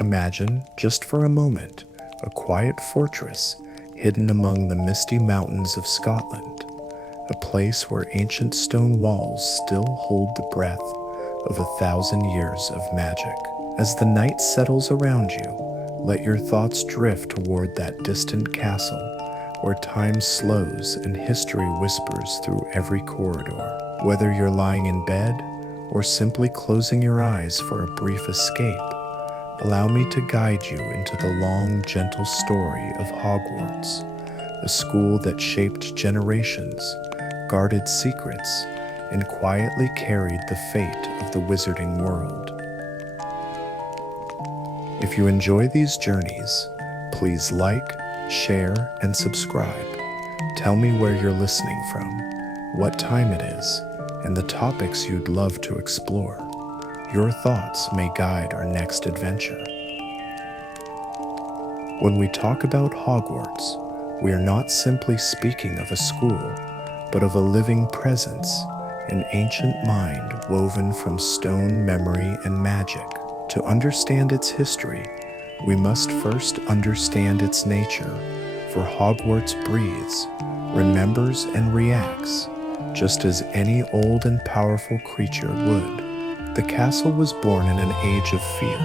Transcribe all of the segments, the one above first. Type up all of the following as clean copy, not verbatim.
Imagine, just for a moment, a quiet fortress hidden among the misty mountains of Scotland, a place where ancient stone walls still hold the breath of 1,000 years of magic. As the night settles around you, let your thoughts drift toward that distant castle where time slows and history whispers through every corridor. Whether you're lying in bed or simply closing your eyes for a brief escape, allow me to guide you into the long, gentle story of Hogwarts, a school that shaped generations, guarded secrets, and quietly carried the fate of the wizarding world. If you enjoy these journeys, please like, share, and subscribe. Tell me where you're listening from, what time it is, and the topics you'd love to explore. Your thoughts may guide our next adventure. When we talk about Hogwarts, we are not simply speaking of a school, but of a living presence, an ancient mind woven from stone, memory, and magic. To understand its history, we must first understand its nature, for Hogwarts breathes, remembers, and reacts, just as any old and powerful creature would. The castle was born in an age of fear,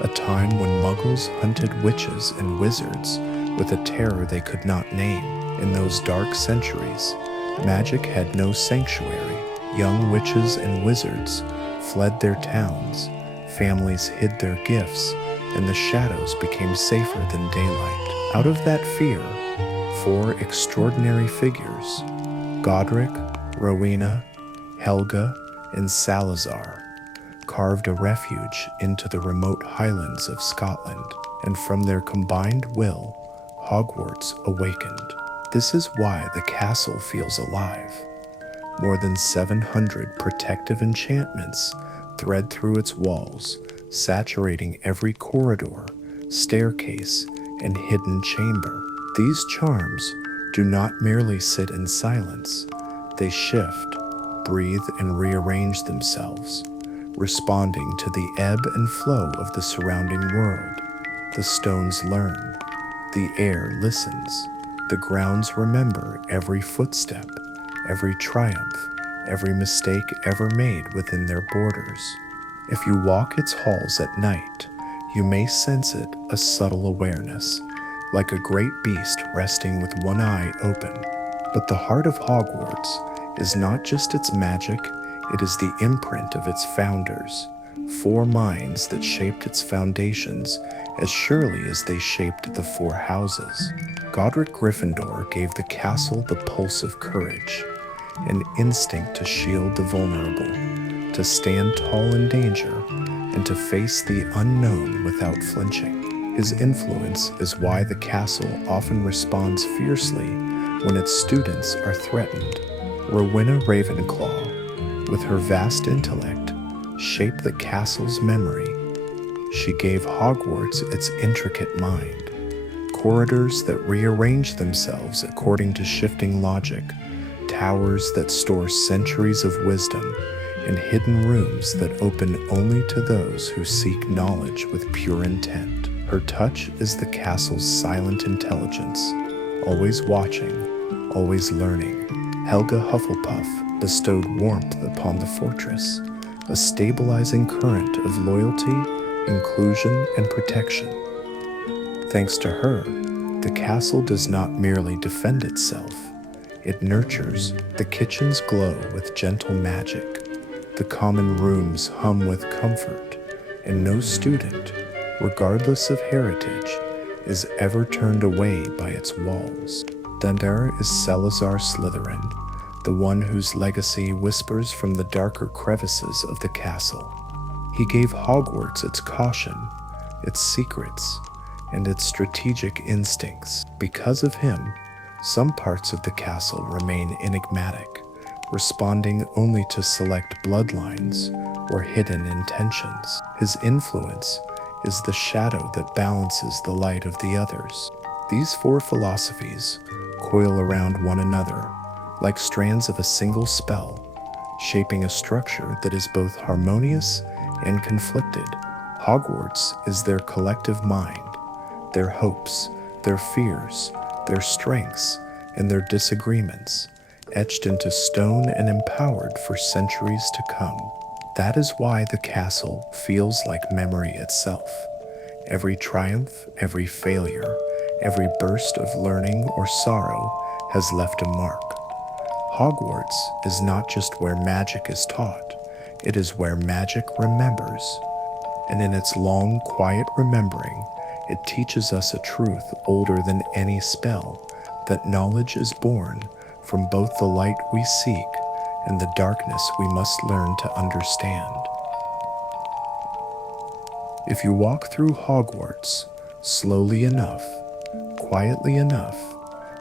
a time when muggles hunted witches and wizards with a terror they could not name. In those dark centuries, magic had no sanctuary. Young witches and wizards fled their towns, families hid their gifts, and the shadows became safer than daylight. Out of that fear, four extraordinary figures, Godric, Rowena, Helga, and Salazar, carved a refuge into the remote highlands of Scotland, and from their combined will, Hogwarts awakened. This is why the castle feels alive. More than 700 protective enchantments thread through its walls, saturating every corridor, staircase, and hidden chamber. These charms do not merely sit in silence. They shift, breathe, and rearrange themselves, responding to the ebb and flow of the surrounding world. The stones learn, the air listens, the grounds remember every footstep, every triumph, every mistake ever made within their borders. If you walk its halls at night, you may sense it, a subtle awareness, like a great beast resting with one eye open. But the heart of Hogwarts is not just its magic, it is the imprint of its founders, four minds that shaped its foundations as surely as they shaped the four houses. Godric Gryffindor gave the castle the pulse of courage, an instinct to shield the vulnerable, to stand tall in danger, and to face the unknown without flinching. His influence is why the castle often responds fiercely when its students are threatened. Rowena Ravenclaw, with her vast intellect, shaped the castle's memory. She gave Hogwarts its intricate mind, corridors that rearrange themselves according to shifting logic, towers that store centuries of wisdom, and hidden rooms that open only to those who seek knowledge with pure intent. Her touch is the castle's silent intelligence, always watching, always learning. Helga Hufflepuff bestowed warmth upon the fortress, a stabilizing current of loyalty, inclusion, and protection. Thanks to her, the castle does not merely defend itself, it nurtures. The kitchens glow with gentle magic, the common rooms hum with comfort, and no student, regardless of heritage, is ever turned away by its walls. Then there is Salazar Slytherin, the one whose legacy whispers from the darker crevices of the castle. He gave Hogwarts its caution, its secrets, and its strategic instincts. Because of him, some parts of the castle remain enigmatic, responding only to select bloodlines or hidden intentions. His influence is the shadow that balances the light of the others. These four philosophies coil around one another like strands of a single spell, shaping a structure that is both harmonious and conflicted, Hogwarts is their collective mind, their hopes, their fears, their strengths, and their disagreements, etched into stone and empowered for centuries to come. That is why the castle feels like memory itself. Every triumph, every failure, every burst of learning or sorrow has left a mark. Hogwarts is not just where magic is taught, it is where magic remembers. And in its long, quiet remembering, it teaches us a truth older than any spell, that knowledge is born from both the light we seek and the darkness we must learn to understand. If you walk through Hogwarts slowly enough, quietly enough,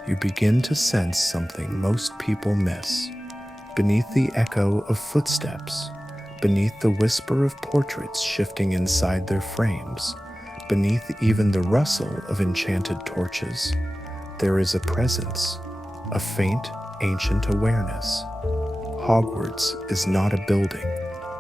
you begin to sense something most people miss. Beneath the echo of footsteps, beneath the whisper of portraits shifting inside their frames, beneath even the rustle of enchanted torches, there is a presence, a faint, ancient awareness. Hogwarts is not a building,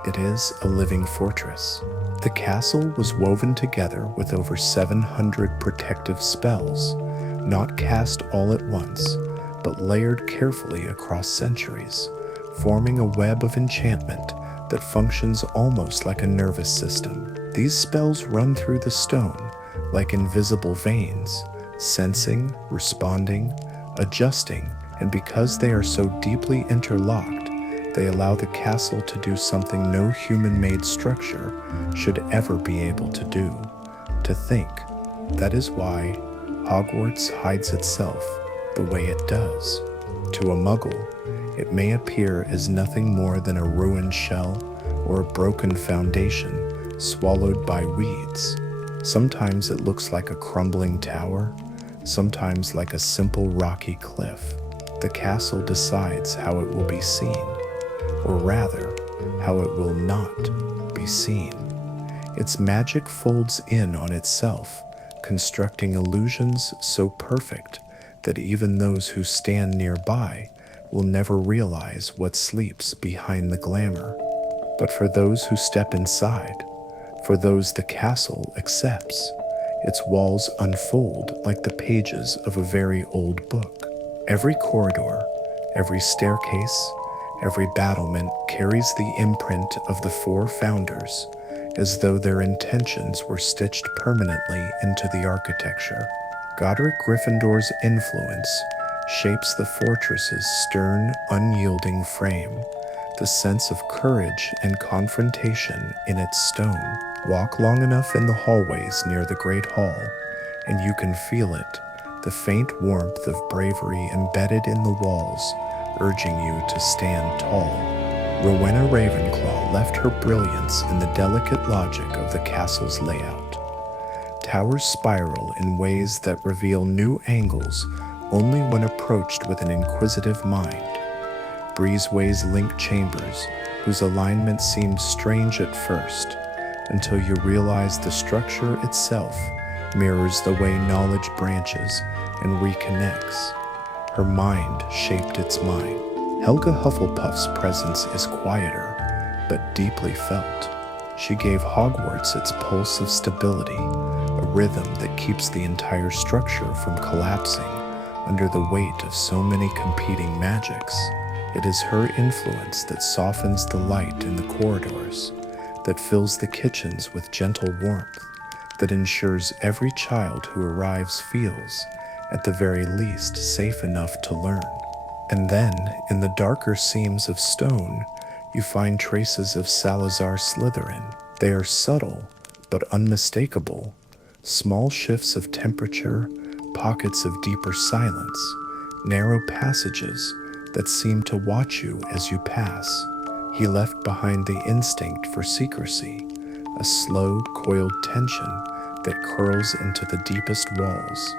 it is a living fortress. The castle was woven together with over 700 protective spells, not cast all at once, but layered carefully across centuries, forming a web of enchantment that functions almost like a nervous system. These spells run through the stone like invisible veins, sensing, responding, adjusting, and because they are so deeply interlocked, they allow the castle to do something no human-made structure should ever be able to do, to think. That is why Hogwarts hides itself the way it does. To a muggle, it may appear as nothing more than a ruined shell or a broken foundation swallowed by weeds. Sometimes it looks like a crumbling tower, sometimes like a simple rocky cliff. The castle decides how it will be seen, or rather, how it will not be seen. Its magic folds in on itself, constructing illusions so perfect that even those who stand nearby will never realize what sleeps behind the glamour. But for those who step inside, for those the castle accepts, its walls unfold like the pages of a very old book. Every corridor, every staircase, every battlement carries the imprint of the four founders, as though their intentions were stitched permanently into the architecture. Godric Gryffindor's influence shapes the fortress's stern, unyielding frame, the sense of courage and confrontation in its stone. Walk long enough in the hallways near the Great Hall, and you can feel it, the faint warmth of bravery embedded in the walls, urging you to stand tall. Rowena Ravenclaw left her brilliance in the delicate logic of the castle's layout. Towers spiral in ways that reveal new angles only when approached with an inquisitive mind. Breezeways link chambers whose alignment seems strange at first, until you realize the structure itself mirrors the way knowledge branches and reconnects. Her mind shaped its mind. Helga Hufflepuff's presence is quieter, but deeply felt. She gave Hogwarts its pulse of stability, a rhythm that keeps the entire structure from collapsing under the weight of so many competing magics. It is her influence that softens the light in the corridors, that fills the kitchens with gentle warmth, that ensures every child who arrives feels, at the very least, safe enough to learn. And then, in the darker seams of stone, you find traces of Salazar Slytherin. They are subtle, but unmistakable. Small shifts of temperature, pockets of deeper silence, narrow passages that seem to watch you as you pass. He left behind the instinct for secrecy, a slow, coiled tension that curls into the deepest walls.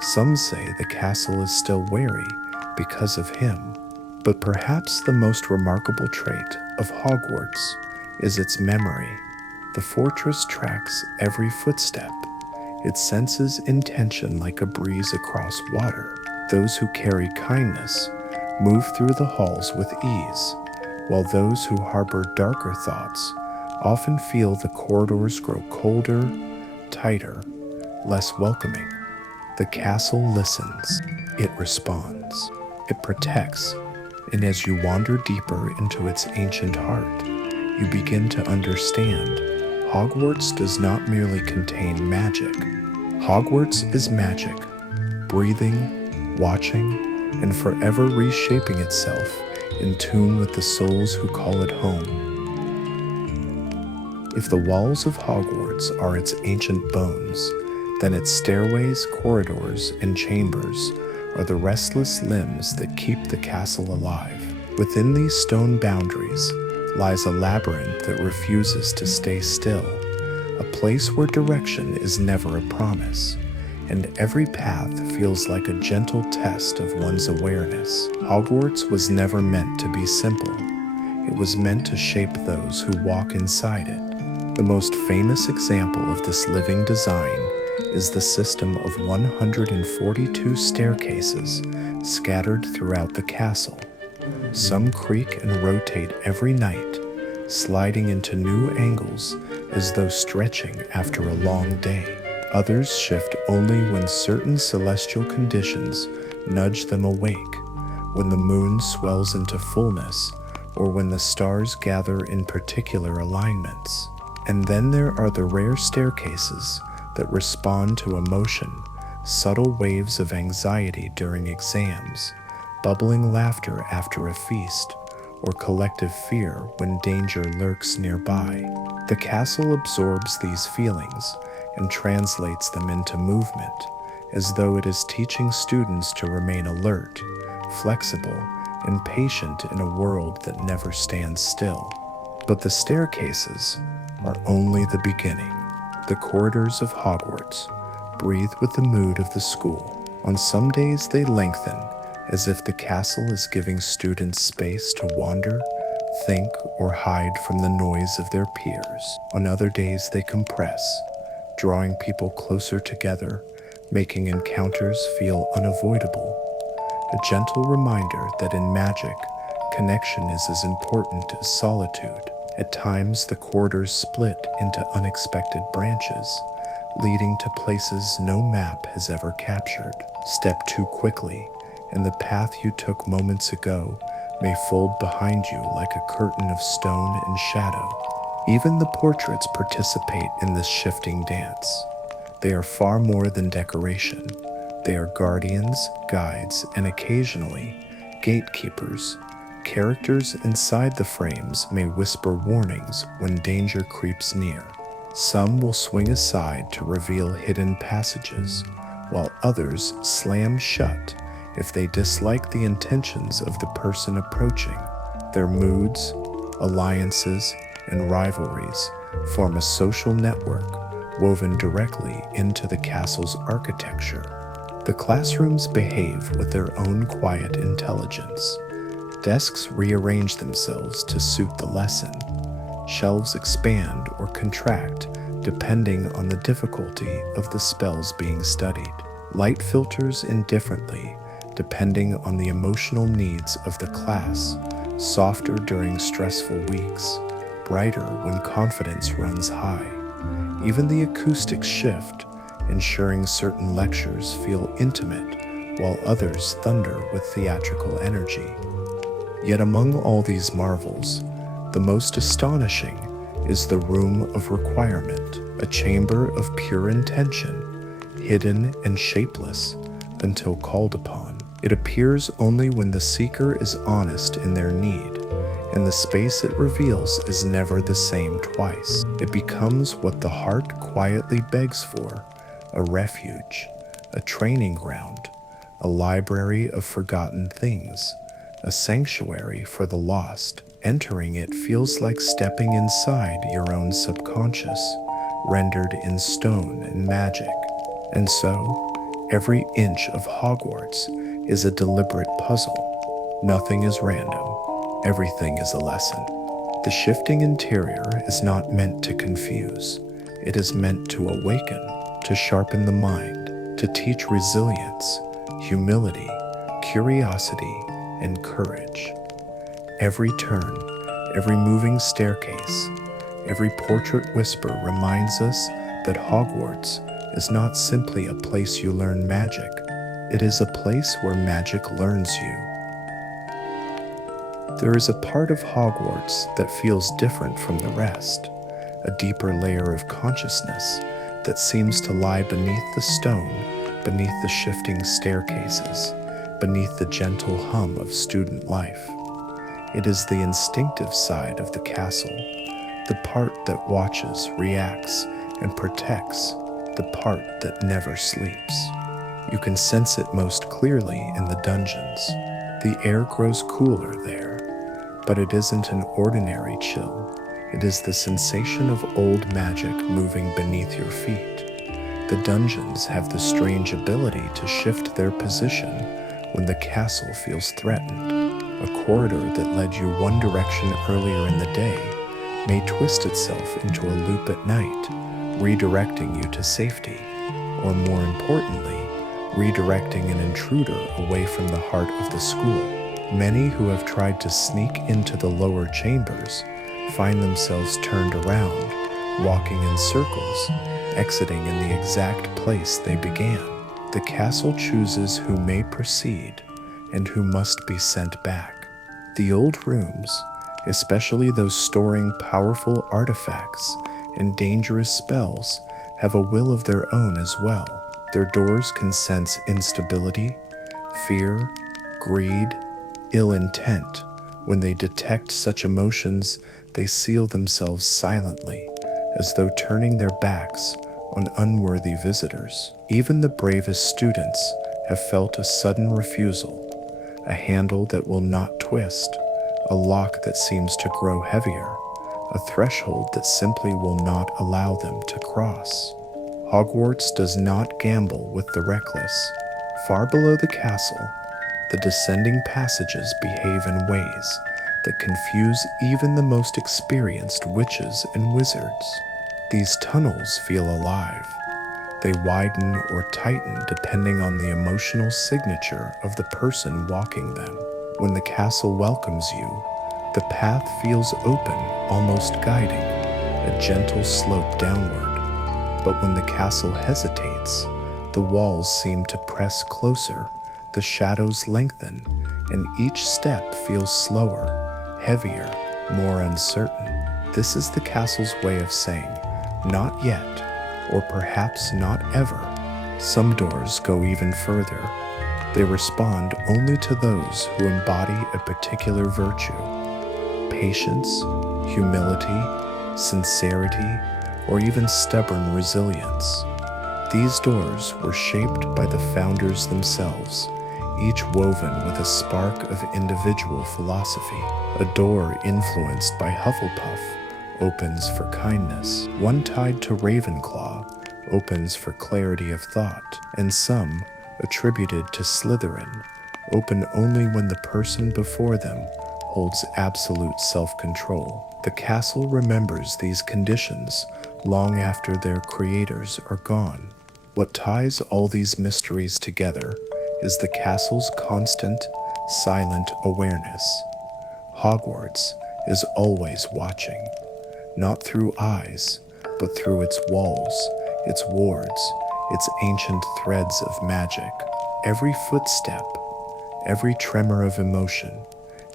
Some say the castle is still wary because of him, but perhaps the most remarkable trait of Hogwarts is its memory. The fortress tracks every footstep. It senses intention like a breeze across water. Those who carry kindness move through the halls with ease, while those who harbor darker thoughts often feel the corridors grow colder, tighter, less welcoming. The castle listens, it responds, it protects, and as you wander deeper into its ancient heart, you begin to understand Hogwarts does not merely contain magic. Hogwarts is magic, breathing, watching, and forever reshaping itself in tune with the souls who call it home. If the walls of Hogwarts are its ancient bones, then its stairways, corridors, and chambers are the restless limbs that keep the castle alive. Within these stone boundaries lies a labyrinth that refuses to stay still, a place where direction is never a promise, and every path feels like a gentle test of one's awareness. Hogwarts was never meant to be simple. It was meant to shape those who walk inside it. The most famous example of this living design is the system of 142 staircases scattered throughout the castle. Some creak and rotate every night, sliding into new angles as though stretching after a long day. Others shift only when certain celestial conditions nudge them awake, when the moon swells into fullness, or when the stars gather in particular alignments. And then there are the rare staircases that respond to emotion, subtle waves of anxiety during exams, bubbling laughter after a feast, or collective fear when danger lurks nearby. The castle absorbs these feelings and translates them into movement, as though it is teaching students to remain alert, flexible, and patient in a world that never stands still. But the staircases are only the beginning. The corridors of Hogwarts breathe with the mood of the school. On some days they lengthen, as if the castle is giving students space to wander, think, or hide from the noise of their peers. On other days they compress, drawing people closer together, making encounters feel unavoidable. A gentle reminder that in magic, connection is as important as solitude. At times, the corridors split into unexpected branches, leading to places no map has ever captured. Step too quickly, and the path you took moments ago may fold behind you like a curtain of stone and shadow. Even the portraits participate in this shifting dance. They are far more than decoration. They are guardians, guides, and occasionally, gatekeepers. Characters inside the frames may whisper warnings when danger creeps near. Some will swing aside to reveal hidden passages, while others slam shut if they dislike the intentions of the person approaching. Their moods, alliances, and rivalries form a social network woven directly into the castle's architecture. The classrooms behave with their own quiet intelligence. Desks rearrange themselves to suit the lesson. Shelves expand or contract depending on the difficulty of the spells being studied. Light filters indifferently depending on the emotional needs of the class, softer during stressful weeks, brighter when confidence runs high. Even the acoustics shift, ensuring certain lectures feel intimate while others thunder with theatrical energy. Yet among all these marvels, the most astonishing is the room of requirement, a chamber of pure intention, hidden and shapeless until called upon. It appears only when the seeker is honest in their need, and the space it reveals is never the same twice. It becomes what the heart quietly begs for, a refuge, a training ground, a library of forgotten things, a sanctuary for the lost. Entering it feels like stepping inside your own subconscious, rendered in stone and magic. And so, every inch of Hogwarts is a deliberate puzzle. Nothing is random. Everything is a lesson. The shifting interior is not meant to confuse. It is meant to awaken, to sharpen the mind, to teach resilience, humility, curiosity, and courage. Every turn, every moving staircase, Every portrait whisper reminds us that Hogwarts is not simply a place you learn magic, it is a place where magic learns you. There is a part of Hogwarts that feels different from the rest, a deeper layer of consciousness that seems to lie beneath the stone, beneath the shifting staircases, beneath the gentle hum of student life. It is the instinctive side of the castle, the part that watches, reacts, and protects, the part that never sleeps. You can sense it most clearly in the dungeons. The air grows cooler there, but it isn't an ordinary chill. It is the sensation of old magic moving beneath your feet. The dungeons have the strange ability to shift their position when the castle feels threatened. A corridor that led you one direction earlier in the day may twist itself into a loop at night, redirecting you to safety, or more importantly, redirecting an intruder away from the heart of the school. Many who have tried to sneak into the lower chambers find themselves turned around, walking in circles, exiting in the exact place they began. The castle chooses who may proceed and who must be sent back. The old rooms, especially those storing powerful artifacts and dangerous spells, have a will of their own as well. Their doors can sense instability, fear, greed, ill intent. When they detect such emotions, they seal themselves silently, as though turning their backs on unworthy visitors. Even the bravest students have felt a sudden refusal, a handle that will not twist, a lock that seems to grow heavier, a threshold that simply will not allow them to cross. Hogwarts does not gamble with the reckless. Far below the castle, the descending passages behave in ways that confuse even the most experienced witches and wizards. These tunnels feel alive. They widen or tighten depending on the emotional signature of the person walking them. When the castle welcomes you, the path feels open, almost guiding, a gentle slope downward. But when the castle hesitates, the walls seem to press closer, the shadows lengthen, and each step feels slower, heavier, more uncertain. This is the castle's way of saying, not yet, or perhaps not ever. Some doors go even further. They respond only to those who embody a particular virtue: patience, humility, sincerity, or even stubborn resilience. These doors were shaped by the founders themselves, each woven with a spark of individual philosophy. A door influenced by Hufflepuff opens for kindness. One tied to Ravenclaw opens for clarity of thought, and some, attributed to Slytherin, open only when the person before them holds absolute self-control. The castle remembers these conditions long after their creators are gone. What ties all these mysteries together is the castle's constant, silent awareness. Hogwarts is always watching, not through eyes, but through its walls, its wards, its ancient threads of magic. Every footstep, every tremor of emotion,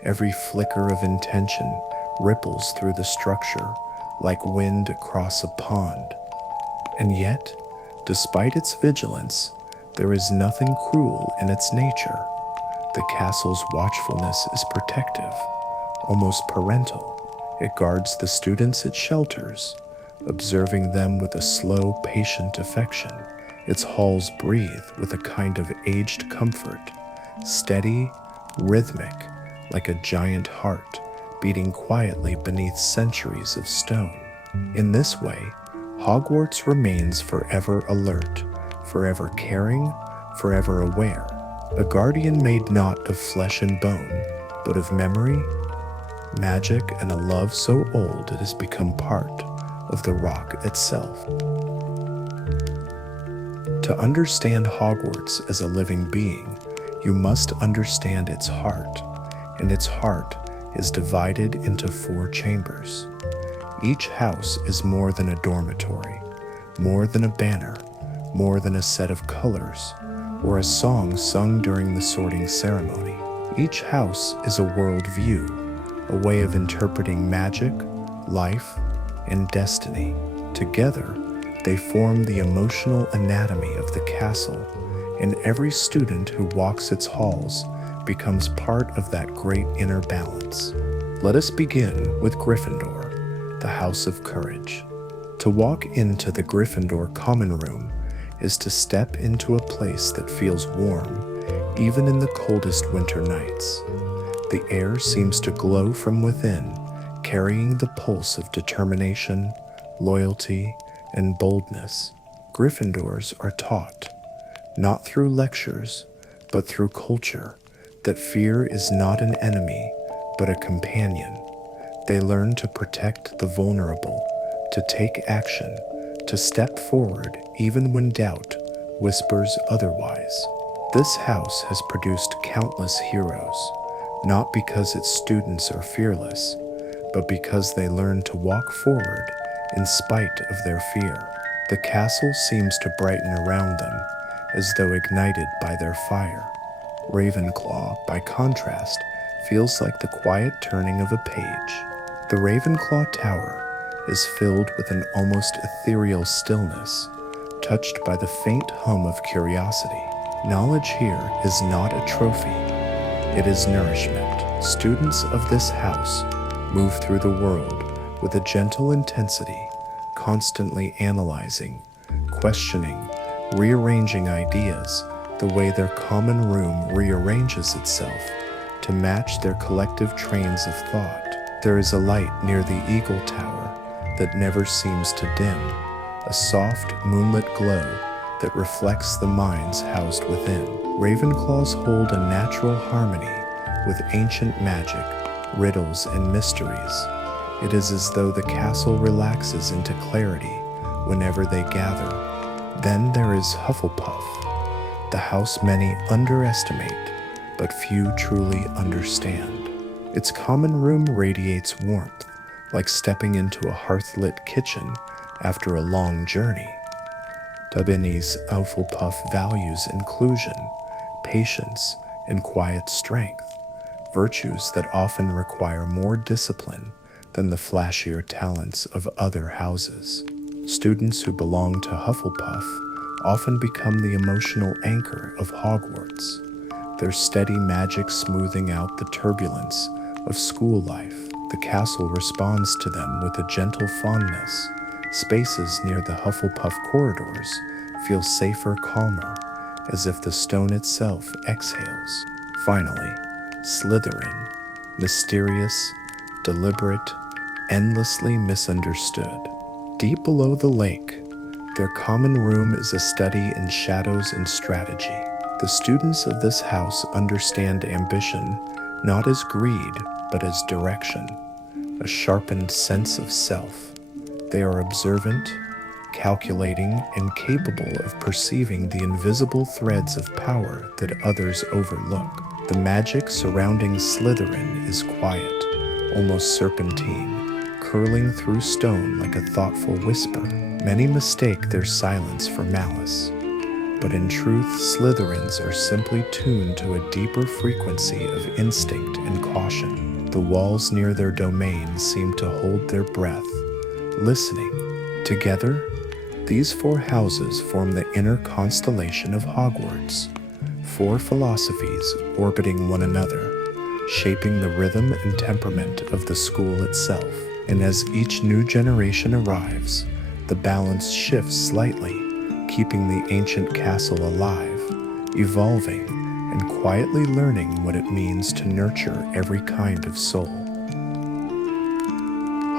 every flicker of intention ripples through the structure like wind across a pond. And yet, despite its vigilance, there is nothing cruel in its nature. The castle's watchfulness is protective, almost parental. It guards the students it shelters, observing them with a slow, patient affection. Its halls breathe with a kind of aged comfort, steady, rhythmic, like a giant heart beating quietly beneath centuries of stone. In this way, Hogwarts remains forever alert, forever caring, forever aware. A guardian made not of flesh and bone, but of memory, magic, and a love so old it has become part of the rock itself. To understand Hogwarts as a living being, you must understand its heart, and its heart is divided into 4 chambers. Each house is more than a dormitory, more than a banner, more than a set of colors, or a song sung during the sorting ceremony. Each house is a world view, a way of interpreting magic, life, and destiny. Together, they form the emotional anatomy of the castle, and every student who walks its halls becomes part of that great inner balance. Let us begin with Gryffindor, the House of Courage. To walk into the Gryffindor common room is to step into a place that feels warm, even in the coldest winter nights. The air seems to glow from within, carrying the pulse of determination, loyalty, and boldness. Gryffindors are taught, not through lectures, but through culture, that fear is not an enemy, but a companion. They learn to protect the vulnerable, to take action, to step forward even when doubt whispers otherwise. This house has produced countless heroes, not because its students are fearless, but because they learn to walk forward in spite of their fear. The castle seems to brighten around them, as though ignited by their fire. Ravenclaw, by contrast, feels like the quiet turning of a page. The Ravenclaw Tower is filled with an almost ethereal stillness, touched by the faint hum of curiosity. Knowledge here is not a trophy, it is nourishment. Students of this house move through the world with a gentle intensity, constantly analyzing, questioning, rearranging ideas the way their common room rearranges itself to match their collective trains of thought. There is a light near the Eagle Tower that never seems to dim, a soft moonlit glow that reflects the minds housed within. Ravenclaws hold a natural harmony with ancient magic, riddles, and mysteries. It is as though the castle relaxes into clarity whenever they gather. Then there is Hufflepuff, the house many underestimate, but few truly understand. Its common room radiates warmth, like stepping into a hearth-lit kitchen after a long journey. Dubiny's Hufflepuff values inclusion, patience, and quiet strength, virtues that often require more discipline than the flashier talents of other houses. Students who belong to Hufflepuff often become the emotional anchor of Hogwarts, their steady magic smoothing out the turbulence of school life. The castle responds to them with a gentle fondness. Spaces near the Hufflepuff corridors feel safer, calmer, as if the stone itself exhales. Finally, Slytherin, mysterious, deliberate, endlessly misunderstood. Deep below the lake, their common room is a study in shadows and strategy. The students of this house understand ambition not as greed, but as direction, a sharpened sense of self. They are observant, calculating, and capable of perceiving the invisible threads of power that others overlook. The magic surrounding Slytherin is quiet, almost serpentine, curling through stone like a thoughtful whisper. Many mistake their silence for malice, but in truth, Slytherins are simply tuned to a deeper frequency of instinct and caution. The walls near their domain seem to hold their breath, listening. Together, these four houses form the inner constellation of Hogwarts, four philosophies orbiting one another, shaping the rhythm and temperament of the school itself. And as each new generation arrives, the balance shifts slightly, keeping the ancient castle alive, evolving, and quietly learning what it means to nurture every kind of soul.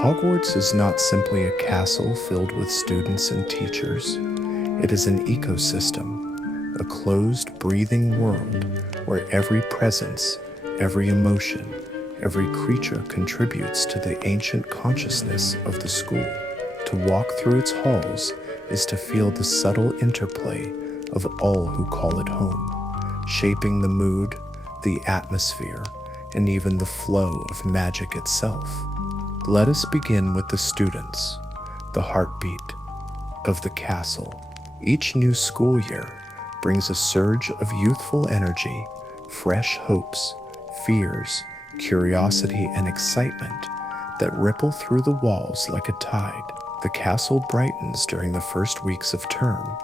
Hogwarts is not simply a castle filled with students and teachers. It is an ecosystem, a closed, breathing world where every presence, every emotion, every creature contributes to the ancient consciousness of the school. To walk through its halls is to feel the subtle interplay of all who call it home, shaping the mood, the atmosphere, and even the flow of magic itself. Let us begin with the students, the heartbeat of the castle. Each new school year brings a surge of youthful energy, fresh hopes, fears, curiosity, and excitement that ripple through the walls like a tide. The castle brightens during the first weeks of term.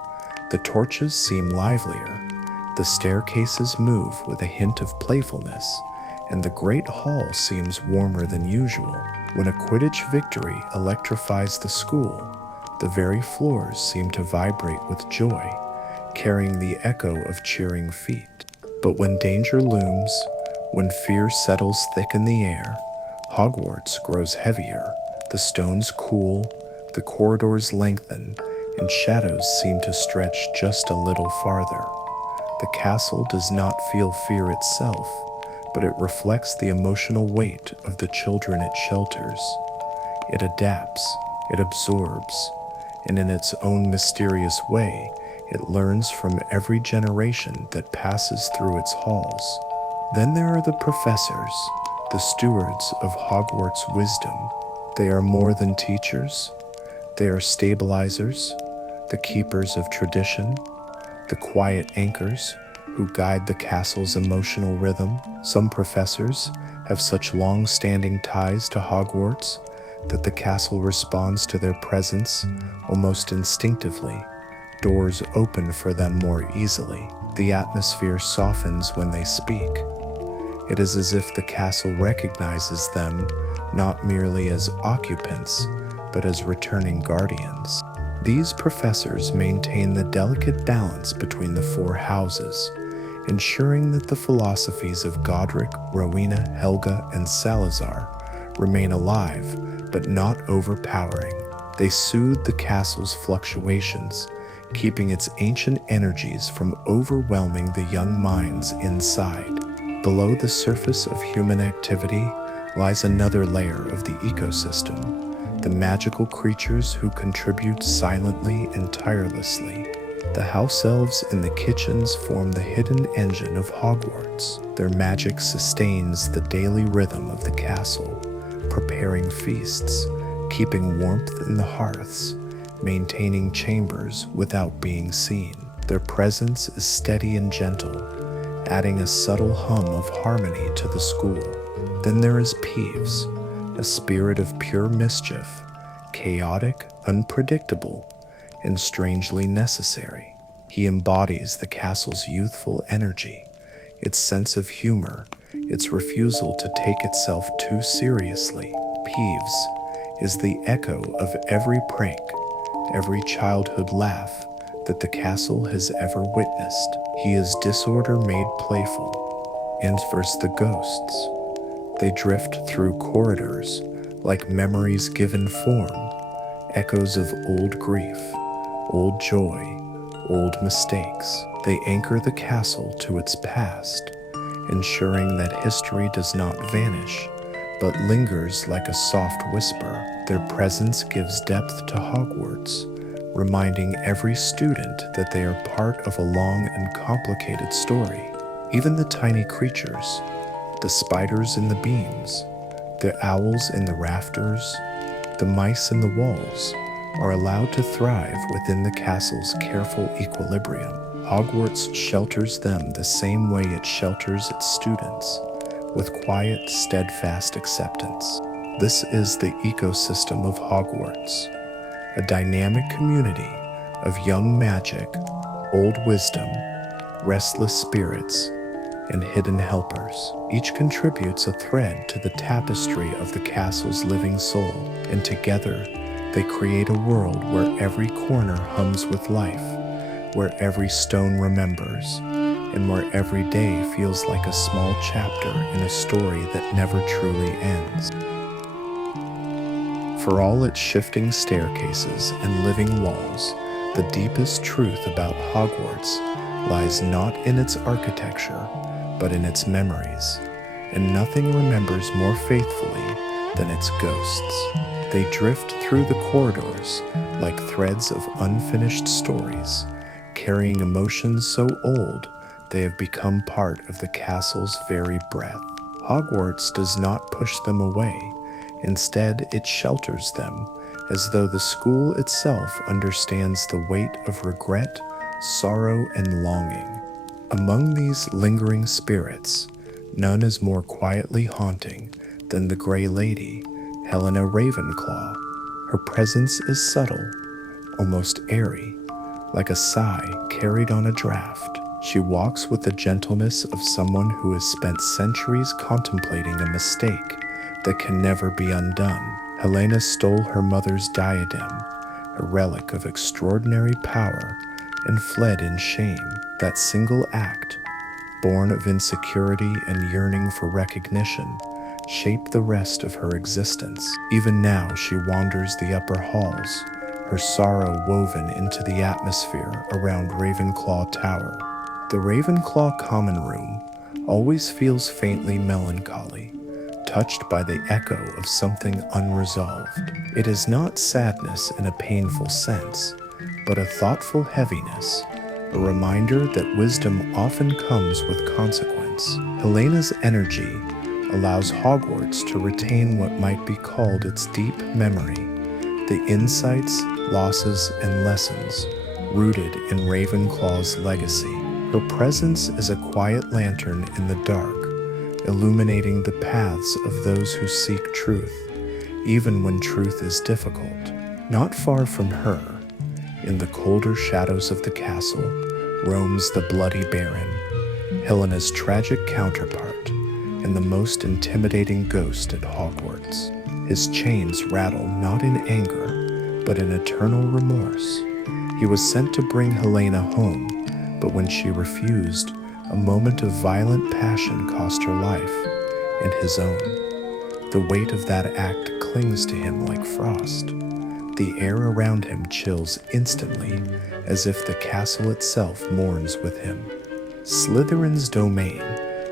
The torches seem livelier, the staircases move with a hint of playfulness, and the great hall seems warmer than usual. When a Quidditch victory electrifies the school, the very floors seem to vibrate with joy, carrying the echo of cheering feet. But when danger looms, when fear settles thick in the air, Hogwarts grows heavier, the stones cool, the corridors lengthen, and shadows seem to stretch just a little farther. The castle does not feel fear itself, but it reflects the emotional weight of the children it shelters. It adapts, it absorbs, and in its own mysterious way, it learns from every generation that passes through its halls. Then there are the professors, the stewards of Hogwarts wisdom. They are more than teachers. They are stabilizers, the keepers of tradition, the quiet anchors who guide the castle's emotional rhythm. Some professors have such long-standing ties to Hogwarts that the castle responds to their presence almost instinctively. Doors open for them more easily. The atmosphere softens when they speak. It is as if the castle recognizes them not merely as occupants, but as returning guardians. These professors maintain the delicate balance between the four houses, ensuring that the philosophies of Godric, Rowena, Helga, and Salazar remain alive, but not overpowering. They soothe the castle's fluctuations, keeping its ancient energies from overwhelming the young minds inside. Below the surface of human activity lies another layer of the ecosystem, the magical creatures who contribute silently and tirelessly. The house elves in the kitchens form the hidden engine of Hogwarts. Their magic sustains the daily rhythm of the castle, preparing feasts, keeping warmth in the hearths, maintaining chambers without being seen. Their presence is steady and gentle, adding a subtle hum of harmony to the school. Then there is Peeves, a spirit of pure mischief, chaotic, unpredictable, and strangely necessary. He embodies the castle's youthful energy, its sense of humor, its refusal to take itself too seriously. Peeves is the echo of every prank, every childhood laugh that the castle has ever witnessed. He is disorder made playful. And first the ghosts. They drift through corridors like memories given form, echoes of old grief, old joy, old mistakes. They anchor the castle to its past, ensuring that history does not vanish, but lingers like a soft whisper. Their presence gives depth to Hogwarts, reminding every student that they are part of a long and complicated story. Even the tiny creatures, the spiders in the beams, the owls in the rafters, the mice in the walls, are allowed to thrive within the castle's careful equilibrium. Hogwarts shelters them the same way it shelters its students, with quiet, steadfast acceptance. This is the ecosystem of Hogwarts, a dynamic community of young magic, old wisdom, restless spirits, and hidden helpers. Each contributes a thread to the tapestry of the castle's living soul, and together they create a world where every corner hums with life, where every stone remembers, and where every day feels like a small chapter in a story that never truly ends. For all its shifting staircases and living walls, the deepest truth about Hogwarts lies not in its architecture, but in its memories, and nothing remembers more faithfully than its ghosts. They drift through the corridors like threads of unfinished stories, carrying emotions so old they have become part of the castle's very breath. Hogwarts does not push them away. Instead, it shelters them, as though the school itself understands the weight of regret, sorrow, and longing. Among these lingering spirits, none is more quietly haunting than the Grey Lady, Helena Ravenclaw. Her presence is subtle, almost airy, like a sigh carried on a draught. She walks with the gentleness of someone who has spent centuries contemplating a mistake that can never be undone. Helena stole her mother's diadem, a relic of extraordinary power, and fled in shame. That single act, born of insecurity and yearning for recognition, shaped the rest of her existence. Even now, she wanders the upper halls, her sorrow woven into the atmosphere around Ravenclaw Tower. The Ravenclaw Common Room always feels faintly melancholy, touched by the echo of something unresolved. It is not sadness in a painful sense, but a thoughtful heaviness, a reminder that wisdom often comes with consequence. Helena's energy allows Hogwarts to retain what might be called its deep memory, the insights, losses, and lessons rooted in Ravenclaw's legacy. Her presence is a quiet lantern in the dark, illuminating the paths of those who seek truth, even when truth is difficult. Not far from her, in the colder shadows of the castle, roams the Bloody Baron, Helena's tragic counterpart, and the most intimidating ghost at Hogwarts. His chains rattle not in anger, but in eternal remorse. He was sent to bring Helena home, but when she refused, a moment of violent passion cost her life, and his own. The weight of that act clings to him like frost. The air around him chills instantly, as if the castle itself mourns with him. Slytherin's domain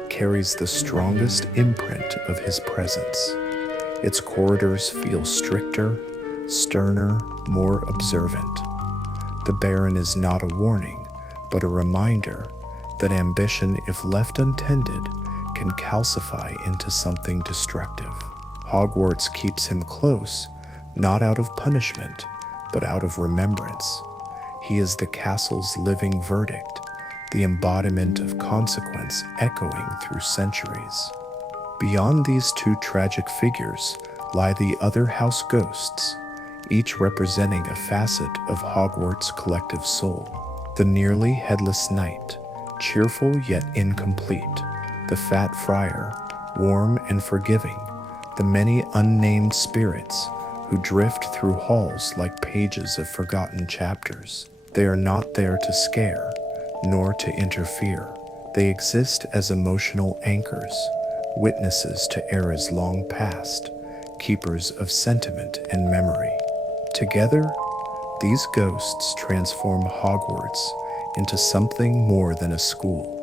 carries the strongest imprint of his presence. Its corridors feel stricter, sterner, more observant. The Baron is not a warning, but a reminder that ambition, if left untended, can calcify into something destructive. Hogwarts keeps him close, not out of punishment, but out of remembrance. He is the castle's living verdict, the embodiment of consequence echoing through centuries. Beyond these two tragic figures lie the other house ghosts, each representing a facet of Hogwarts' collective soul. The nearly headless knight, cheerful yet incomplete; the fat friar, warm and forgiving; the many unnamed spirits who drift through halls like pages of forgotten chapters. They are not there to scare, nor to interfere. They exist as emotional anchors, witnesses to eras long past, keepers of sentiment and memory. Together, these ghosts transform Hogwarts into something more than a school.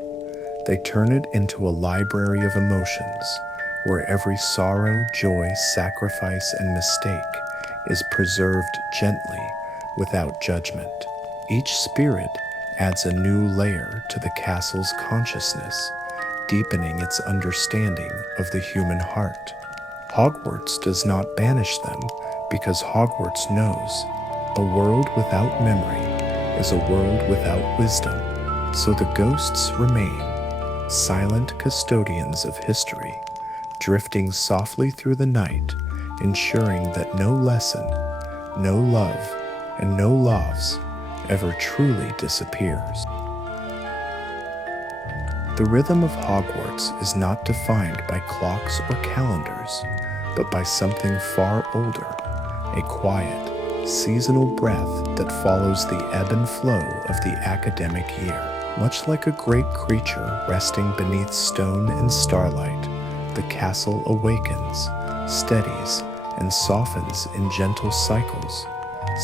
They turn it into a library of emotions, where every sorrow, joy, sacrifice, and mistake is preserved gently, without judgment. Each spirit adds a new layer to the castle's consciousness, deepening its understanding of the human heart. Hogwarts does not banish them, because Hogwarts knows a world without memory is a world without wisdom. So the ghosts remain, silent custodians of history, drifting softly through the night, ensuring that no lesson, no love, and no loss ever truly disappears. The rhythm of Hogwarts is not defined by clocks or calendars, but by something far older, a quiet, seasonal breath that follows the ebb and flow of the academic year. Much like a great creature resting beneath stone and starlight, the castle awakens, steadies, and softens in gentle cycles,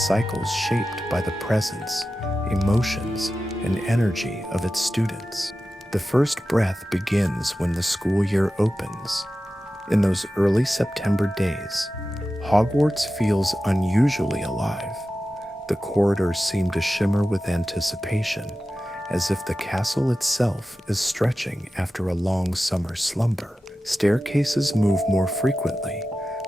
cycles shaped by the presence, emotions, and energy of its students. The first breath begins when the school year opens. In those early September days, Hogwarts feels unusually alive. The corridors seem to shimmer with anticipation, as if the castle itself is stretching after a long summer slumber. Staircases move more frequently,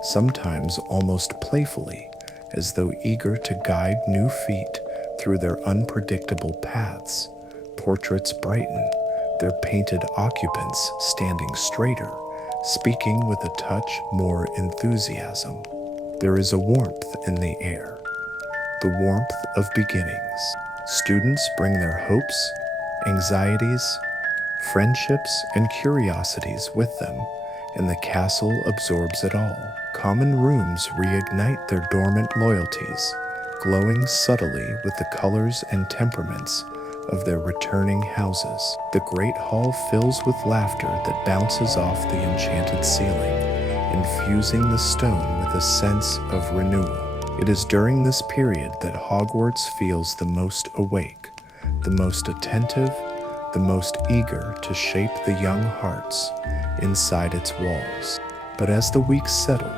sometimes almost playfully, as though eager to guide new feet through their unpredictable paths. Portraits brighten, their painted occupants standing straighter, speaking with a touch more enthusiasm. There is a warmth in the air, the warmth of beginnings. Students bring their hopes, anxieties, friendships, and curiosities with them, and the castle absorbs it all. Common rooms reignite their dormant loyalties, glowing subtly with the colors and temperaments of their returning houses. The great hall fills with laughter that bounces off the enchanted ceiling, infusing the stone with a sense of renewal. It is during this period that Hogwarts feels the most awake, the most attentive, the most eager to shape the young hearts inside its walls. But as the weeks settle,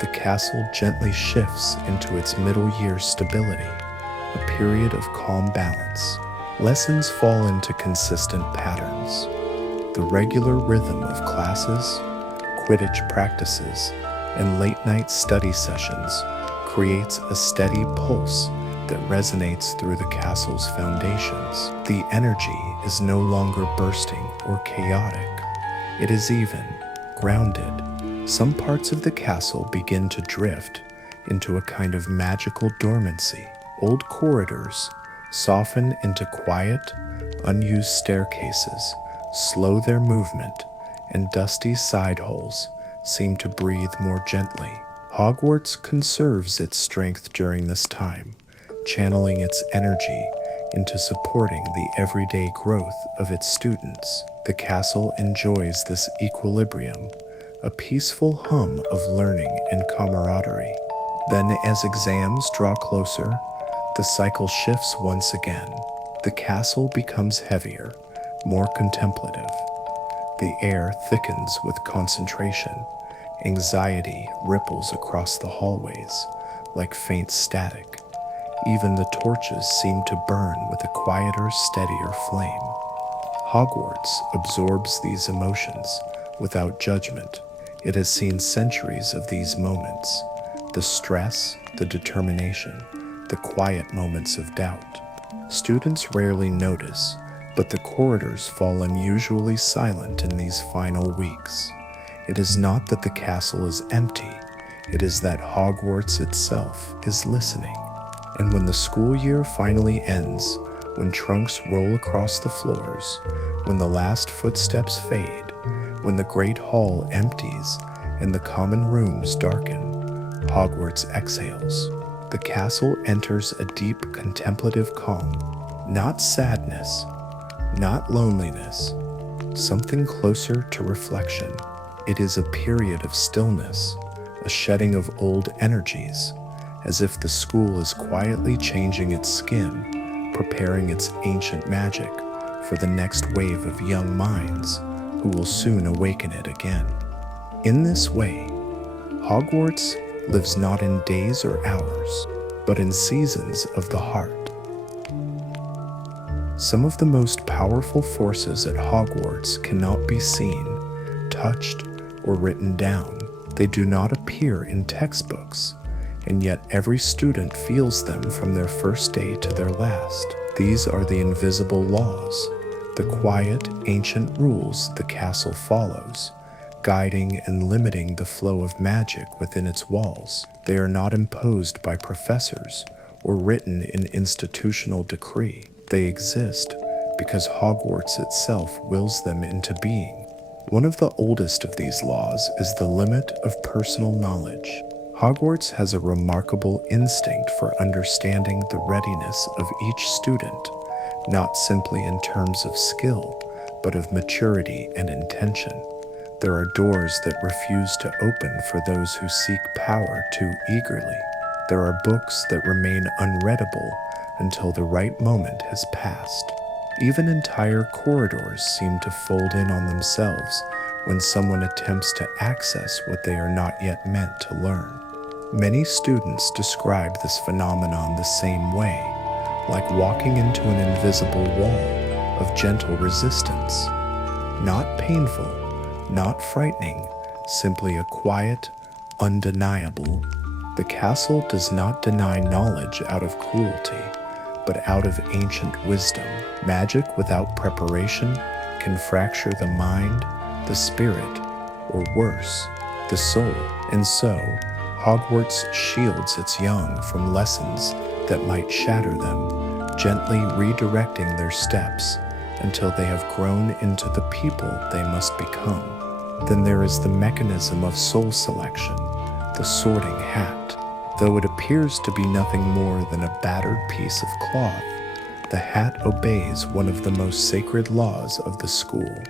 the castle gently shifts into its middle year stability, a period of calm balance. Lessons fall into consistent patterns. The regular rhythm of classes, Quidditch practices, and late-night study sessions creates a steady pulse that resonates through the castle's foundations. The energy is no longer bursting or chaotic. It is even, grounded. Some parts of the castle begin to drift into a kind of magical dormancy. Old corridors soften into quiet, unused staircases, slow their movement, and dusty side halls seem to breathe more gently. Hogwarts conserves its strength during this time, channeling its energy into supporting the everyday growth of its students. The castle enjoys this equilibrium, a peaceful hum of learning and camaraderie. Then, as exams draw closer, the cycle shifts once again. The castle becomes heavier, more contemplative. The air thickens with concentration. Anxiety ripples across the hallways like faint static. Even the torches seem to burn with a quieter, steadier flame. Hogwarts absorbs these emotions without judgment. It has seen centuries of these moments, the stress, the determination, the quiet moments of doubt. Students rarely notice, but the corridors fall unusually silent in these final weeks. It is not that the castle is empty, it is that Hogwarts itself is listening. And when the school year finally ends, when trunks roll across the floors, when the last footsteps fade, when the great hall empties and the common rooms darken, Hogwarts exhales. The castle enters a deep contemplative calm, not sadness, not loneliness, something closer to reflection. It is a period of stillness, a shedding of old energies, as if the school is quietly changing its skin, preparing its ancient magic for the next wave of young minds who will soon awaken it again. In this way, Hogwarts lives not in days or hours, but in seasons of the heart. Some of the most powerful forces at Hogwarts cannot be seen, touched, or written down. They do not appear in textbooks, and yet every student feels them from their first day to their last. These are the invisible laws, the quiet, ancient rules the castle follows, guiding and limiting the flow of magic within its walls. They are not imposed by professors or written in institutional decree. They exist because Hogwarts itself wills them into being. One of the oldest of these laws is the limit of personal knowledge. Hogwarts has a remarkable instinct for understanding the readiness of each student, not simply in terms of skill, but of maturity and intention. There are doors that refuse to open for those who seek power too eagerly. There are books that remain unreadable until the right moment has passed. Even entire corridors seem to fold in on themselves when someone attempts to access what they are not yet meant to learn. Many students describe this phenomenon the same way, like walking into an invisible wall of gentle resistance. Not painful, not frightening, simply a quiet, undeniable. The castle does not deny knowledge out of cruelty, but out of ancient wisdom. Magic without preparation can fracture the mind, the spirit, or worse, the soul. And so, Hogwarts shields its young from lessons that might shatter them, gently redirecting their steps until they have grown into the people they must become. Then there is the mechanism of soul selection, the sorting hat. Though it appears to be nothing more than a battered piece of cloth, the hat obeys one of the most sacred laws of the school.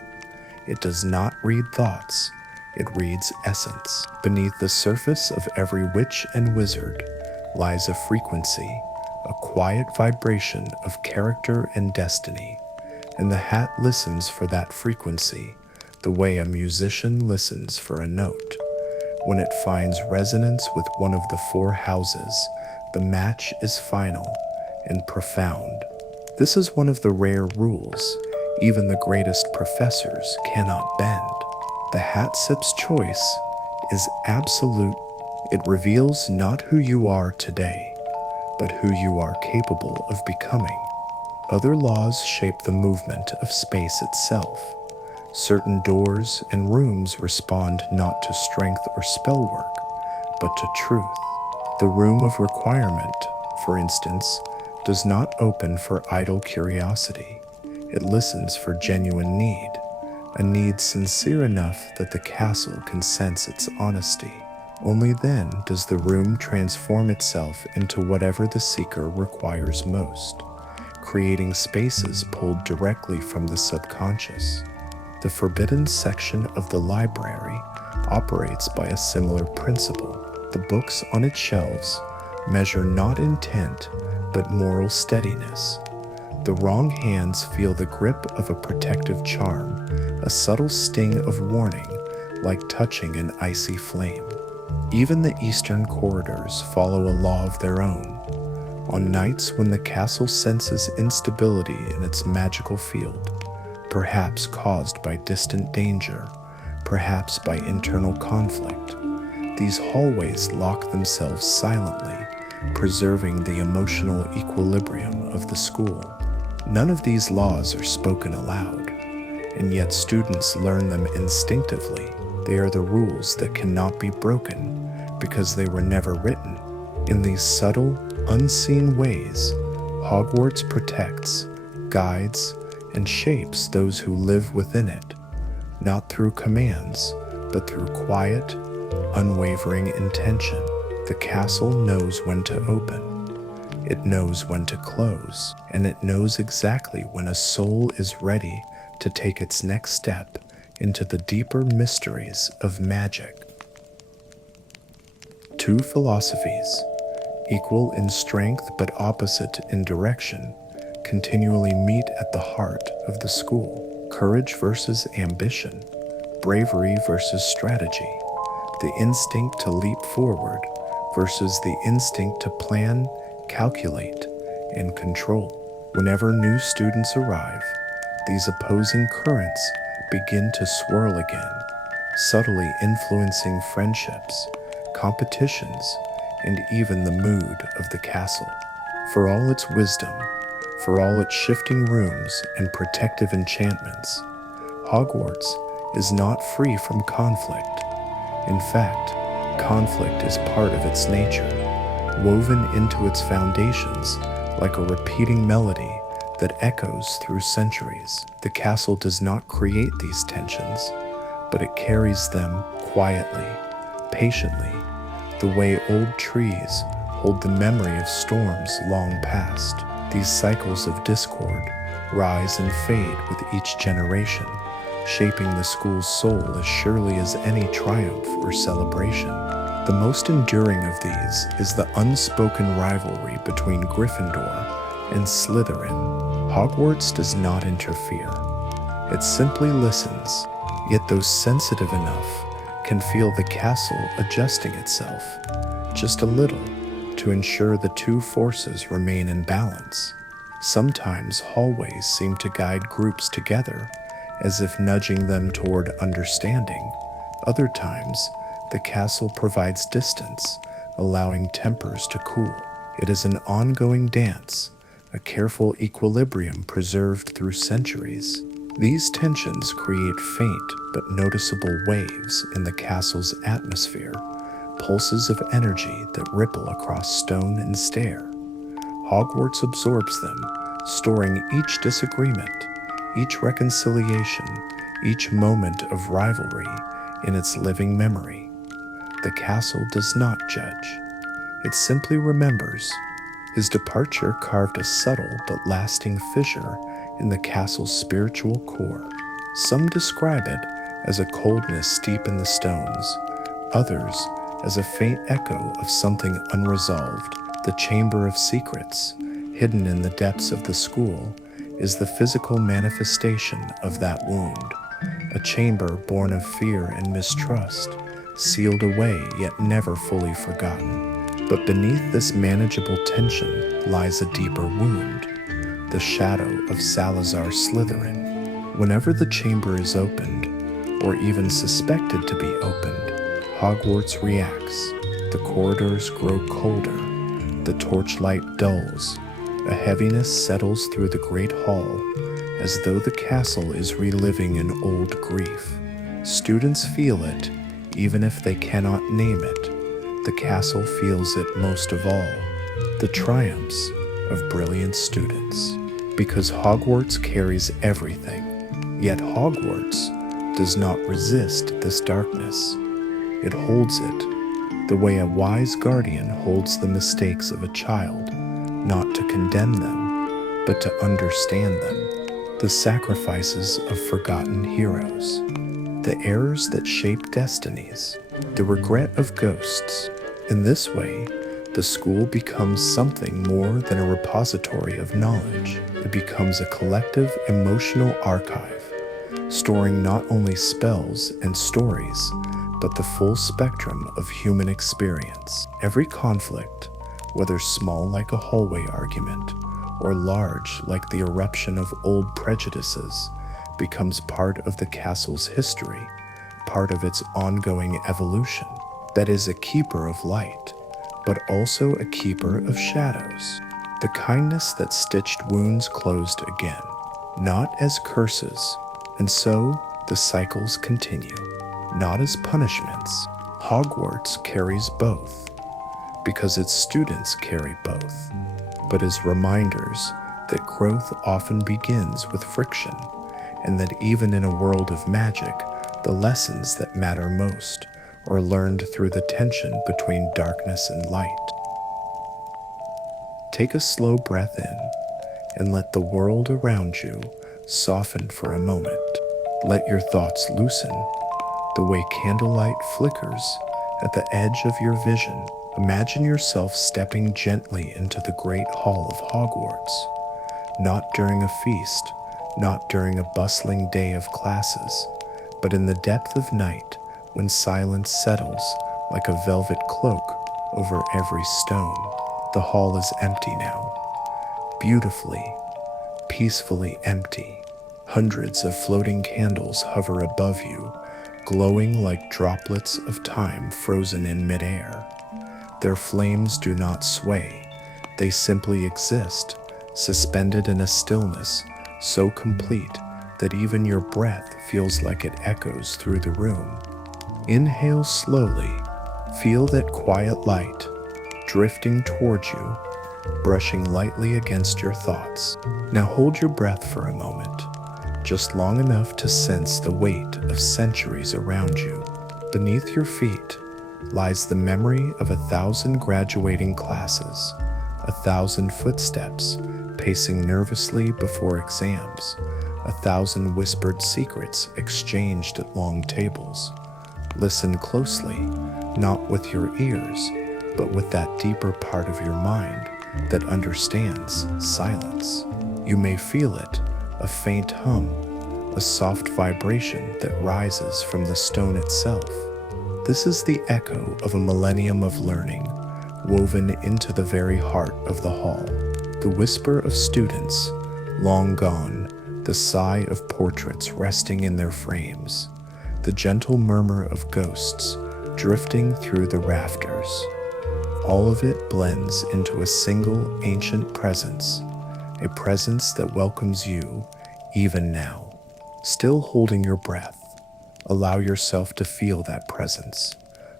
It does not read thoughts, it reads essence. Beneath the surface of every witch and wizard lies a frequency, a quiet vibration of character and destiny, and the hat listens for that frequency the way a musician listens for a note. When it finds resonance with one of the four houses, the match is final and profound. This is one of the rare rules even the greatest professors cannot bend. The hat's choice is absolute. It reveals not who you are today, but who you are capable of becoming. Other laws shape the movement of space itself. Certain doors and rooms respond not to strength or spellwork, but to truth. The room of requirement, for instance, does not open for idle curiosity. It listens for genuine need, a need sincere enough that the castle can sense its honesty. Only then does the room transform itself into whatever the seeker requires most, creating spaces pulled directly from the subconscious. The forbidden section of the library operates by a similar principle. The books on its shelves measure not intent, but moral steadiness. The wrong hands feel the grip of a protective charm, a subtle sting of warning, like touching an icy flame. Even the eastern corridors follow a law of their own. On nights when the castle senses instability in its magical field, perhaps caused by distant danger, perhaps by internal conflict, these hallways lock themselves silently, preserving the emotional equilibrium of the school. None of these laws are spoken aloud, and yet students learn them instinctively. They are the rules that cannot be broken because they were never written. In these subtle, unseen ways, Hogwarts protects, guides, and shapes those who live within it, not through commands, but through quiet, unwavering intention. The castle knows when to open. It knows when to close, and it knows exactly when a soul is ready to take its next step into the deeper mysteries of magic. Two philosophies, equal in strength but opposite in direction, continually meet at the heart of the school. Courage versus ambition, bravery versus strategy, the instinct to leap forward versus the instinct to plan, calculate, and control. Whenever new students arrive, these opposing currents begin to swirl again, subtly influencing friendships, competitions, and even the mood of the castle. For all its wisdom, for all its shifting rooms and protective enchantments, Hogwarts is not free from conflict. In fact, conflict is part of its nature, woven into its foundations like a repeating melody that echoes through centuries. The castle does not create these tensions, but it carries them quietly, patiently, the way old trees hold the memory of storms long past. These cycles of discord rise and fade with each generation, shaping the school's soul as surely as any triumph or celebration. The most enduring of these is the unspoken rivalry between Gryffindor and Slytherin. Hogwarts does not interfere. It simply listens, yet those sensitive enough can feel the castle adjusting itself, just a little, to ensure the two forces remain in balance. Sometimes hallways seem to guide groups together, as if nudging them toward understanding. Other times, the The castle provides distance, allowing tempers to cool. It is an ongoing dance, a careful equilibrium preserved through centuries. These tensions create faint but noticeable waves in the castle's atmosphere, pulses of energy that ripple across stone and stair. Hogwarts absorbs them, storing each disagreement, each reconciliation, each moment of rivalry in its living memory. The castle does not judge. It simply remembers. His departure carved a subtle but lasting fissure in the castle's spiritual core. Some describe it as a coldness deep in the stones, others as a faint echo of something unresolved. The Chamber of Secrets, hidden in the depths of the school, is the physical manifestation of that wound, a chamber born of fear and mistrust, sealed away yet never fully forgotten. But beneath this manageable tension lies a deeper wound, the shadow of Salazar Slytherin. Whenever the chamber is opened, or even suspected to be opened, Hogwarts reacts. The corridors grow colder, the torchlight dulls, a heaviness settles through the great hall, as though the castle is reliving an old grief. Students feel it, even if they cannot name it. The castle feels it most of all, the triumphs of brilliant students. Because Hogwarts carries everything, yet Hogwarts does not resist this darkness. It holds it, the way a wise guardian holds the mistakes of a child, not to condemn them, but to understand them. The sacrifices of forgotten heroes, the errors that shape destinies, the regret of ghosts. In this way, the school becomes something more than a repository of knowledge. It becomes a collective emotional archive, storing not only spells and stories, but the full spectrum of human experience. Every conflict, whether small like a hallway argument, or large like the eruption of old prejudices, becomes part of the castle's history, part of its ongoing evolution. That is a keeper of light, but also a keeper of shadows. The kindness that stitched wounds closed again, not as curses, and so the cycles continue, not as punishments. Hogwarts carries both, because its students carry both, but as reminders that growth often begins with friction, and that even in a world of magic, the lessons that matter most are learned through the tension between darkness and light. Take a slow breath in and let the world around you soften for a moment. Let your thoughts loosen, the way candlelight flickers at the edge of your vision. Imagine yourself stepping gently into the great hall of Hogwarts, not during a feast, not during a bustling day of classes, but in the depth of night, when silence settles like a velvet cloak over every stone. The hall is empty now, beautifully, peacefully empty. Hundreds of floating candles hover above you, glowing like droplets of time frozen in midair. Their flames do not sway, they simply exist, suspended in a stillness so complete that even your breath feels like it echoes through the room. Inhale slowly, feel that quiet light drifting towards you, brushing lightly against your thoughts. Now hold your breath for a moment, just long enough to sense the weight of centuries around you. Beneath your feet lies the memory of 1,000 graduating classes, 1,000 footsteps pacing nervously before exams, 1,000 whispered secrets exchanged at long tables. Listen closely, not with your ears, but with that deeper part of your mind that understands silence. You may feel it, a faint hum, a soft vibration that rises from the stone itself. This is the echo of a millennium of learning, woven into the very heart of the hall. The whisper of students, long gone, the sigh of portraits resting in their frames, the gentle murmur of ghosts drifting through the rafters. All of it blends into a single ancient presence, a presence that welcomes you even now. Still holding your breath, allow yourself to feel that presence,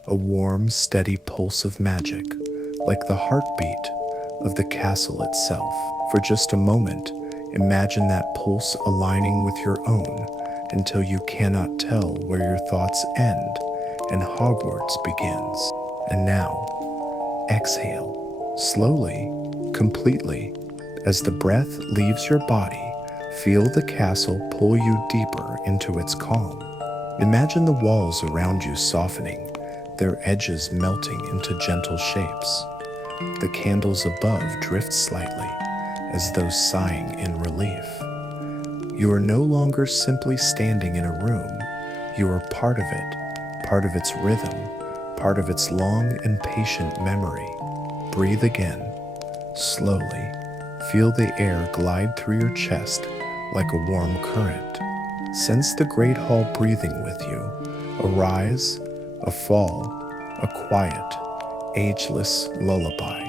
a warm, steady pulse of magic, like the heartbeat of the castle itself. For just a moment, imagine that pulse aligning with your own until you cannot tell where your thoughts end and Hogwarts begins. And now, exhale, slowly, completely. As the breath leaves your body, feel the castle pull you deeper into its calm. Imagine the walls around you softening, their edges melting into gentle shapes. The candles above drift slightly, as though sighing in relief. You are no longer simply standing in a room. You are part of it, part of its rhythm, part of its long and patient memory. Breathe again, slowly. Feel the air glide through your chest like a warm current. Sense the great hall breathing with you. A rise, a fall, a quiet, ageless lullaby.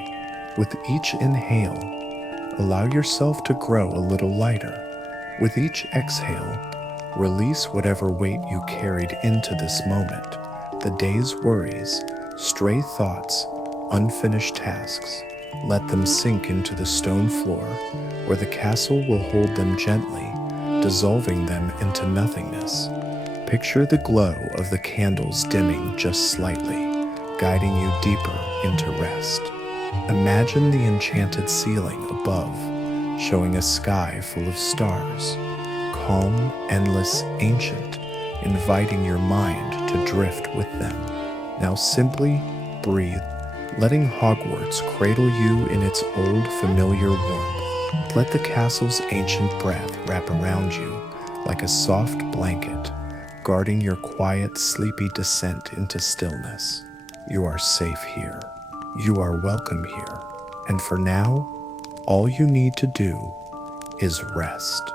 With each inhale, allow yourself to grow a little lighter. With each exhale, release whatever weight you carried into this moment. The day's worries, stray thoughts, unfinished tasks. Let them sink into the stone floor, where the castle will hold them gently, dissolving them into nothingness. Picture the glow of the candles dimming just slightly, guiding you deeper into rest. Imagine the enchanted ceiling above, showing a sky full of stars, calm, endless, ancient, inviting your mind to drift with them. Now simply breathe, letting Hogwarts cradle you in its old, familiar warmth. Let the castle's ancient breath wrap around you like a soft blanket, guarding your quiet, sleepy descent into stillness. You are safe here. You are welcome here. And for now, all you need to do is rest.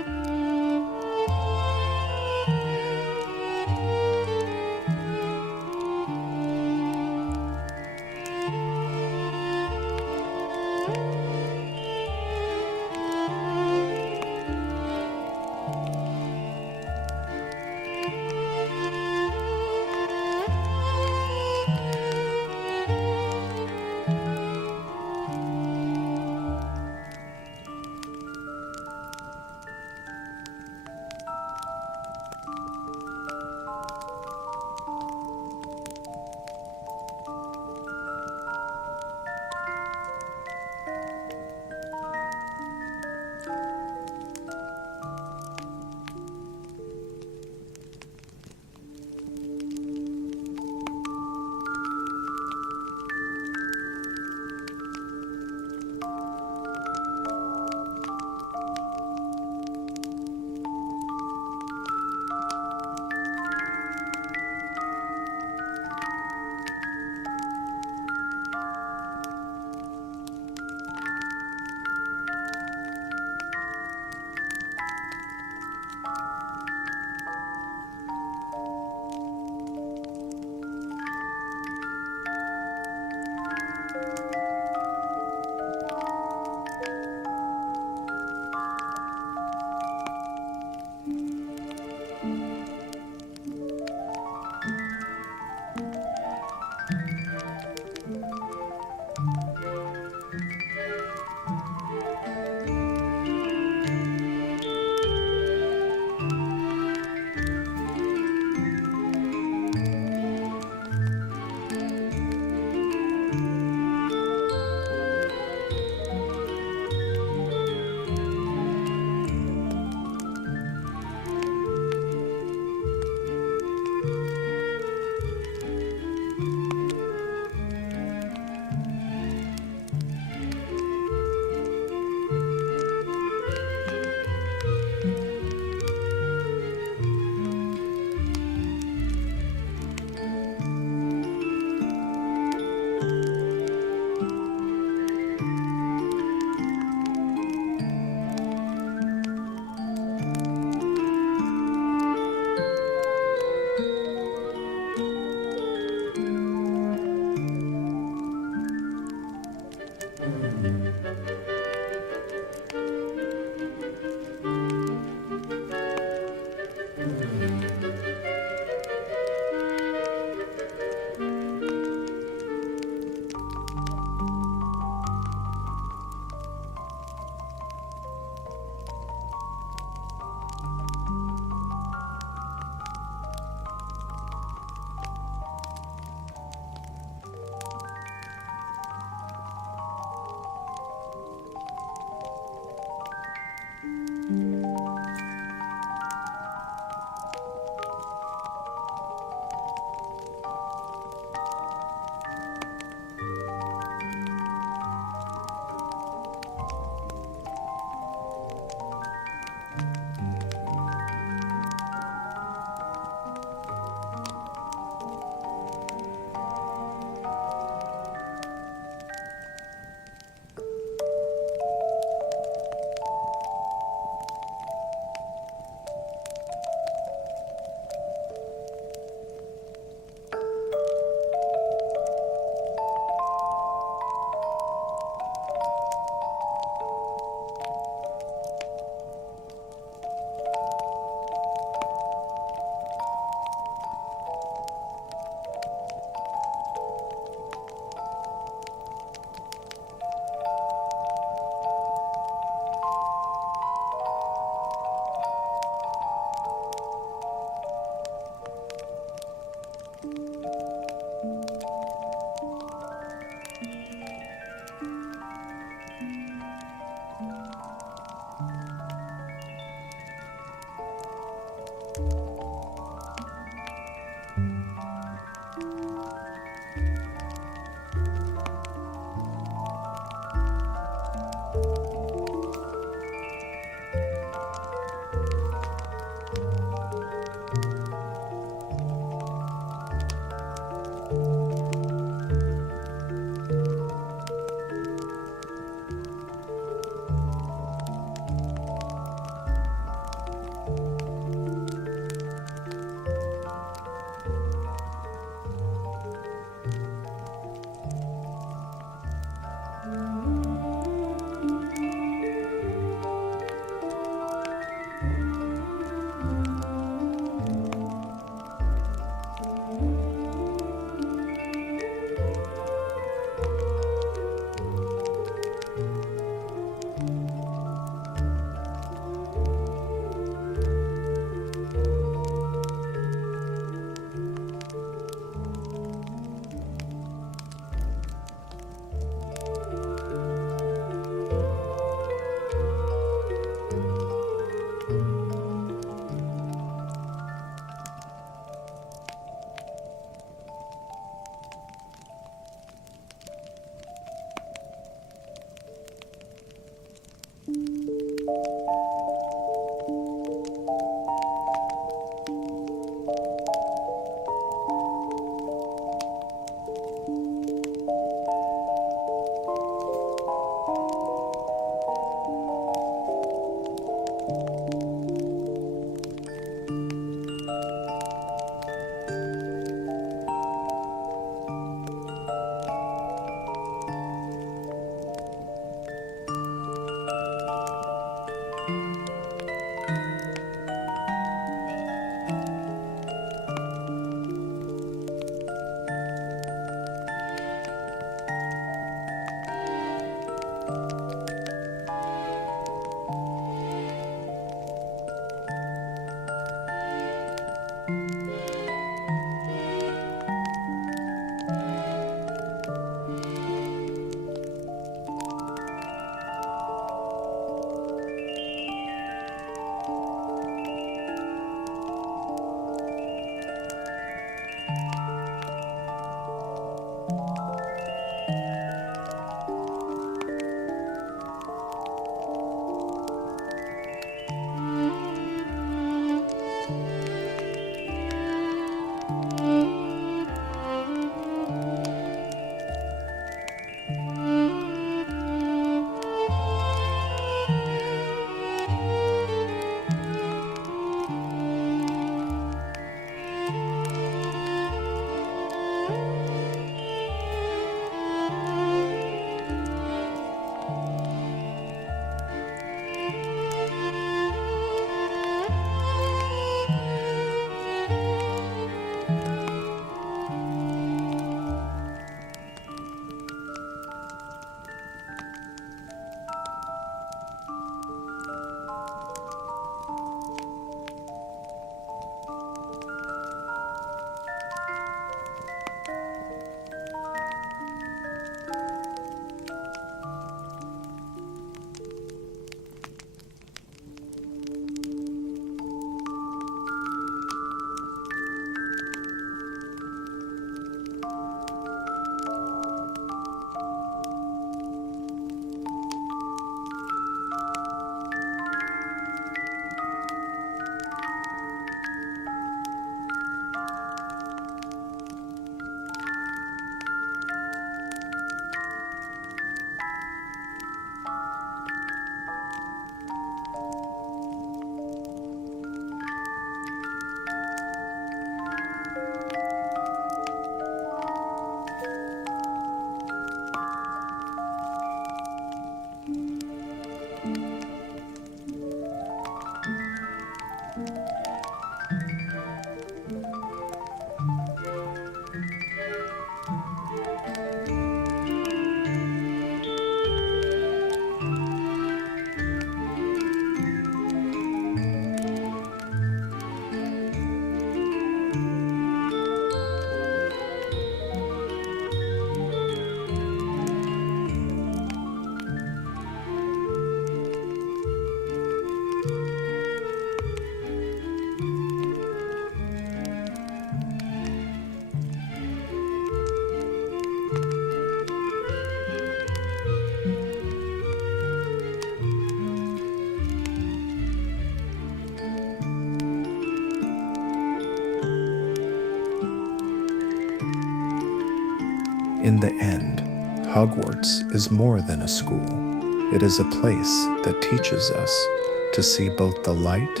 In the end, Hogwarts is more than a school. It is a place that teaches us to see both the light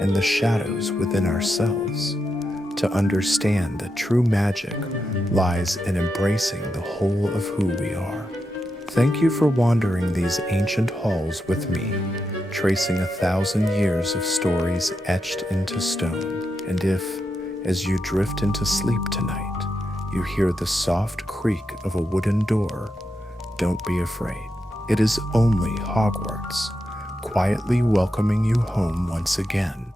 and the shadows within ourselves, to understand that true magic lies in embracing the whole of who we are. Thank you for wandering these ancient halls with me, tracing 1,000 years of stories etched into stone. And if, as you drift into sleep tonight, you hear the soft creak of a wooden door, don't be afraid. It is only Hogwarts, quietly welcoming you home once again.